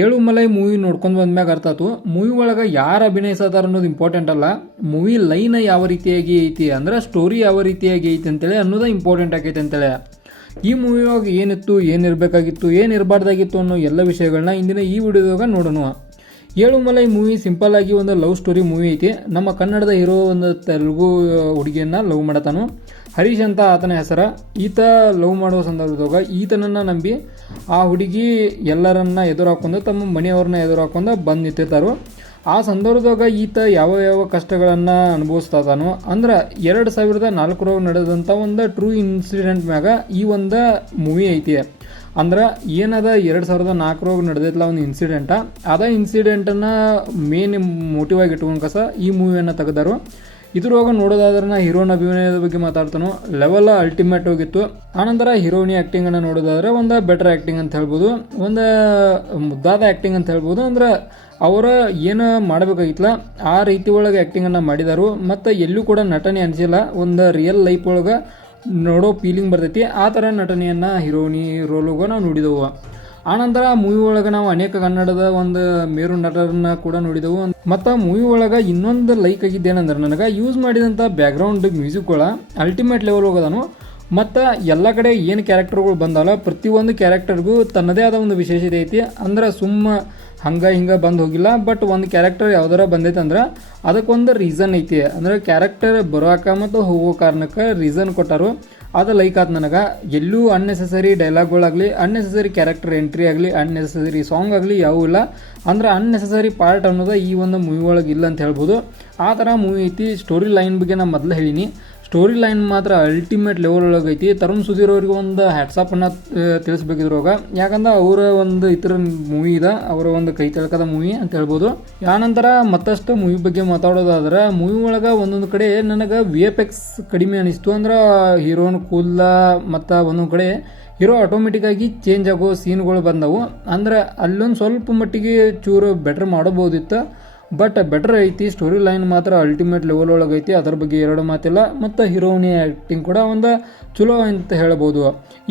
ಏಳು ಮಲೈ ಮೂವಿ ನೋಡ್ಕೊಂಡು ಬಂದ್ಮ್ಯಾಗ ಅರ್ಥ ಆತು ಮೂವಿ ಒಳಗೆ ಯಾರು ಅಭಿನಯಿಸತಾರ ಅನ್ನೋದು ಇಂಪಾರ್ಟೆಂಟ್ ಅಲ್ಲ. ಮೂವಿ ಲೈನ್ ಯಾವ ರೀತಿಯಾಗಿ ಐತಿ ಅಂದ್ರೆ ಸ್ಟೋರಿ ಯಾವ ರೀತಿಯಾಗಿ ಐತಿ ಅಂತೇಳಿ ಅನ್ನೋದು ಇಂಪಾರ್ಟೆಂಟ್ ಆಗೈತೆ ಅಂತೇಳಿ. ಈ ಮೂವಿ ಒಳಗೆ ಏನಿತ್ತು ಏನು ಇರಬೇಕಾಗಿತ್ತು ಏನು ಇರಬಾರ್ದಾಗಿತ್ತು ಅನ್ನೋ ಎಲ್ಲ ವಿಷಯಗಳನ್ನ ಇಂದಿನ ಈ ವಿಡಿಯೋದಾಗ ನೋಡೋಣ. ಏಳು ಮಲೈ ಮೂವಿ ಸಿಂಪಲ್ ಆಗಿ ಒಂದು ಲವ್ ಸ್ಟೋರಿ ಮೂವಿ ಐತಿ. ನಮ್ಮ ಕನ್ನಡದ ಹೀರೋ ಒಂದು ತೆಲುಗು ಹುಡುಗಿಯನ್ನ ಲವ್ ಮಾಡತಾನು. ಹರೀಶ್ ಅಂತ ಆತನ ಹೆಸರ. ಈತ ಲವ್ ಮಾಡುವ ಸಂದರ್ಭದಾಗ ಈತನನ್ನ ನಂಬಿ ಆ ಹುಡುಗಿ ಎಲ್ಲರನ್ನ ಎದುರು ಹಾಕ್ಕೊಂಡು ತಮ್ಮ ಮನೆಯವ್ರನ್ನ ಎದುರು ಹಾಕ್ಕೊಂಡು ಬಂದು ನಿಂತಿರ್ತಾರೆ. ಆ ಸಂದರ್ಭದಾಗ ಈತ ಯಾವ ಯಾವ ಕಷ್ಟಗಳನ್ನು ಅನುಭವಿಸ್ತಾ ಇದ್ದಾನೋ ಅಂದ್ರೆ ಎರಡು ಸಾವಿರದ ನಾಲ್ಕರೊಳಗೆ ನಡೆದಂಥ ಒಂದು ಟ್ರೂ ಇನ್ಸಿಡೆಂಟ್ ಮ್ಯಾಗ ಈ ಒಂದು ಮೂವಿ ಐತಿ. ಅಂದ್ರೆ ಏನದ ಎರಡು ಸಾವಿರದ ನಾಲ್ಕರೊಳಗೆ ನಡೆದಿತ್ತಲ್ಲ ಒಂದು ಇನ್ಸಿಡೆಂಟ ಅದ ಇನ್ಸಿಡೆಂಟನ್ನು ಮೇನ್ ಮೋಟಿವ್ ಆಗಿ ಇಟ್ಕೊಂಡು ಕಸ ಈ ಮೂವಿಯನ್ನು ತೆಗೆದಾರು. ಇದ್ರೊಳಗೆ ನೋಡೋದಾದ್ರೆ ನಾ ಹೀರೋನ ಅಭಿನಯದ ಬಗ್ಗೆ ಮಾತಾಡ್ತಾನೋ. ಲೆವೆಲ್ ಅಲ್ಟಿಮೇಟ್ ಹೋಗಿತ್ತು. ಆನಂತರ ಹೀರೋನಿ ಆ್ಯಕ್ಟಿಂಗನ್ನು ನೋಡೋದಾದ್ರೆ ಒಂದು ಬೆಟರ್ ಆ್ಯಕ್ಟಿಂಗ್ ಅಂತ ಹೇಳ್ಬೋದು. ಒಂದು ಮುದ್ದಾದ ಆ್ಯಕ್ಟಿಂಗ್ ಅಂತ ಹೇಳ್ಬೋದು. ಅಂದ್ರೆ ಅವರ ಏನು ಮಾಡಬೇಕಾಗಿತ್ತಲ್ಲ, ಆ ರೀತಿ ಒಳಗೆ ಆ್ಯಕ್ಟಿಂಗನ್ನು ಮಾಡಿದಾರು. ಮತ್ತು ಎಲ್ಲೂ ಕೂಡ ನಟನೆ ಅನಿಸಿಲ್ಲ. ಒಂದು ರಿಯಲ್ ಲೈಫ್ ಒಳಗೆ ನೋಡೋ ಫೀಲಿಂಗ್ ಬರ್ತೈತಿ. ಆ ಥರ ನಟನೆಯನ್ನು ಹೀರೋನಿ ರೋಲುಗ ನಾವು ನೋಡಿದೆವು. ಆನಂತರ ಮೂವಿ ಒಳಗೆ ನಾವು ಅನೇಕ ಕನ್ನಡದ ಒಂದು ಮೇರು ನಟರನ್ನ ಕೂಡ ನೋಡಿದೆವು. ಮತ್ತು ಮೂವಿ ಒಳಗೆ ಇನ್ನೊಂದು ಲೈಕ್ ಆಗಿದ್ದೇನೆಂದ್ರೆ ನನಗೆ ಯೂಸ್ ಮಾಡಿದಂಥ ಬ್ಯಾಕ್ಗ್ರೌಂಡ್ ಮ್ಯೂಸಿಕ್ಗಳ ಅಲ್ಟಿಮೇಟ್ ಲೆವೆಲ್ ಹೋಗೋದನು. ಮತ್ತು ಎಲ್ಲ ಕಡೆ ಏನು ಕ್ಯಾರೆಕ್ಟರ್ಗಳು ಬಂದಲ್ಲ ಪ್ರತಿಯೊಂದು ಕ್ಯಾರೆಕ್ಟರ್ಗೂ ತನ್ನದೇ ಆದ ಒಂದು ವಿಶೇಷತೆ ಐತಿ. ಅಂದ್ರೆ ಸುಮ್ಮ ಹಂಗೆ ಹಿಂಗೆ ಬಂದು ಹೋಗಿಲ್ಲ. ಬಟ್ ಒಂದು ಕ್ಯಾರೆಕ್ಟರ್ ಯಾವ್ದಾರ ಬಂದೈತೆ ಅಂದ್ರೆ ಅದಕ್ಕೊಂದು ರೀಸನ್ ಐತಿ. ಅಂದ್ರೆ ಕ್ಯಾರೆಕ್ಟರ್ ಬರೋಕ ಮತ್ತು ಹೋಗೋ ಕಾರಣಕ್ಕೆ ರೀಸನ್ ಕೊಟ್ಟಾರು. ಅದು ಲೈಕ್ ಆಯ್ತು ನನಗೆ, ಎಲ್ಲೂ ಅನ್ನೆಸೆಸರಿ ಡೈಲಾಗ್ಗಳಾಗಲಿ ಅನ್ನೆಸೆಸರಿ ಕ್ಯಾರೆಕ್ಟರ್ ಎಂಟ್ರಿ ಆಗಲಿ ಅನ್ನೆಸೆಸರಿ ಸಾಂಗ್ ಆಗಲಿ ಯಾವೂ ಇಲ್ಲ. ಅಂದ್ರೆ ಅನ್ನೆಸೆಸರಿ ಪಾರ್ಟ್ ಅನ್ನೋದು ಈ ಒಂದು ಮೂವಿ ಒಳಗೆ ಇಲ್ಲ ಅಂತ ಹೇಳ್ಬೋದು. ಆ ಥರ ಮೂವಿ ಐತಿ ಸ್ಟೋರಿ ಲೈನ್ ಬಗ್ಗೆ ನಾನು ಮೊದಲು ಹೇಳೀನಿ. ಸ್ಟೋರಿ ಲೈನ್ ಮಾತ್ರ ಅಲ್ಟಿಮೇಟ್ ಲೆವೆಲ್ ಒಳಗೆ ಐತಿ. ತರುಣ್ ಸುಧೀರ್ ಅವ್ರಿಗೆ ಒಂದು ಹ್ಯಾಟ್ಸಪ್ಪನ್ನು ತಿಳಿಸ್ಬೇಕಿದ್ರೋಗ ಯಾಕಂದ್ರೆ ಅವರ ಒಂದು ಇತರ ಮೂವಿ ಇದೆ. ಅವರ ಒಂದು ಕೈ ತೆಳಕದ ಮೂವಿ ಅಂತ ಹೇಳ್ಬೋದು. ಯಾನಂತರ ಮತ್ತಷ್ಟು ಮೂವಿ ಬಗ್ಗೆ ಮಾತಾಡೋದಾದ್ರೆ ಮೂವಿ ಒಳಗೆ ಒಂದೊಂದು ಕಡೆ ನನಗೆ ವಿ ಎಫ್ ಎಕ್ಸ್ ಕಡಿಮೆ ಅನಿಸ್ತು. ಅಂದ್ರೆ ಹೀರೋನ್ ಕೂದಲ ಮತ್ತು ಒಂದೊಂದು ಕಡೆ ಹೀರೋ ಆಟೋಮೆಟಿಕ್ಕಾಗಿ ಚೇಂಜ್ ಆಗೋ ಸೀನ್ಗಳು ಬಂದವು. ಅಂದ್ರೆ ಅಲ್ಲೊಂದು ಸ್ವಲ್ಪ ಮಟ್ಟಿಗೆ ಚೂರು ಬೆಟ್ರ್ ಮಾಡಬಹುದಿತ್ತು. ಬಟ್ ಬೆಟರ್ ಐತಿ ಸ್ಟೋರಿ ಲೈನ್ ಮಾತ್ರ ಅಲ್ಟಿಮೇಟ್ ಲೆವೆಲ್ ಒಳಗೆ ಐತಿ ಅದ್ರ ಬಗ್ಗೆ ಎರಡು ಮಾತಿಲ್ಲ, ಮತ್ತು ಹೀರೋನಿ ಆ್ಯಕ್ಟಿಂಗ್ ಕೂಡ ಒಂದು ಚಲೋ ಅಂತ ಹೇಳ್ಬೋದು.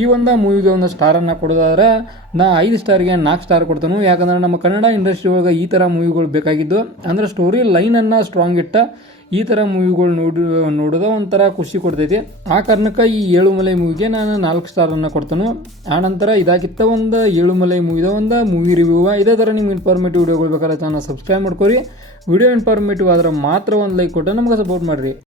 ಈ ಒಂದು ಮೂವಿಗೆ ಒಂದು ಸ್ಟಾರನ್ನು ಕೊಡೋದಾದ್ರೆ, ನಾ ಐದು ಸ್ಟಾರ್ಗೆ ನಾಲ್ಕು ಸ್ಟಾರ್ ಕೊಡ್ತಾನು. ಯಾಕಂದ್ರೆ ನಮ್ಮ ಕನ್ನಡ ಇಂಡಸ್ಟ್ರಿ ಒಳಗೆ ಈ ಥರ ಮೂವಿಗಳು ಬೇಕಾಗಿದ್ದು. ಅಂದ್ರೆ ಸ್ಟೋರಿ ಲೈನನ್ನು ಸ್ಟ್ರಾಂಗ್ ಇಟ್ಟ ಈ ಥರ ಮೂವಿಗಳು ನೋಡಿ, ನೋಡೋದ ಒಂಥರ ಖುಷಿ ಕೊಡ್ತೈತಿ. ಆ ಕಾರಣಕ್ಕೆ ಈ ಏಳುಮಲೈ ಮೂವಿಗೆ ನಾನು ನಾಲ್ಕು ಸ್ಟಾರನ್ನು ಕೊಡ್ತಾನು. ಆನಂತರ ಇದಾಗಿತ್ತ ಒಂದು ಏಳುಮಲೈ ಮೂವಿದ ಒಂದು ಮೂವಿ ರಿವ್ಯೂ ಇದೇ ಥರ ನಿಮ್ಗೆ ಇನ್ಫಾರ್ಮೇಟಿವ್ ವಿಡಿಯೋಗಳು ಬೇಕಾದ್ರೆ ಚಾನಲ್ ಸಬ್ಸ್ಕ್ರೈಬ್ ಮಾಡ್ಕೊರಿ. ವಿಡಿಯೋ ಇನ್ಫಾರ್ಮೇಟಿವ್ ಆದ್ರೆ ಮಾತ್ರ ಒಂದು ಲೈಕ್ ಕೊಟ್ಟು ನಮ್ಗೆ ಸಪೋರ್ಟ್ ಮಾಡಿರಿ.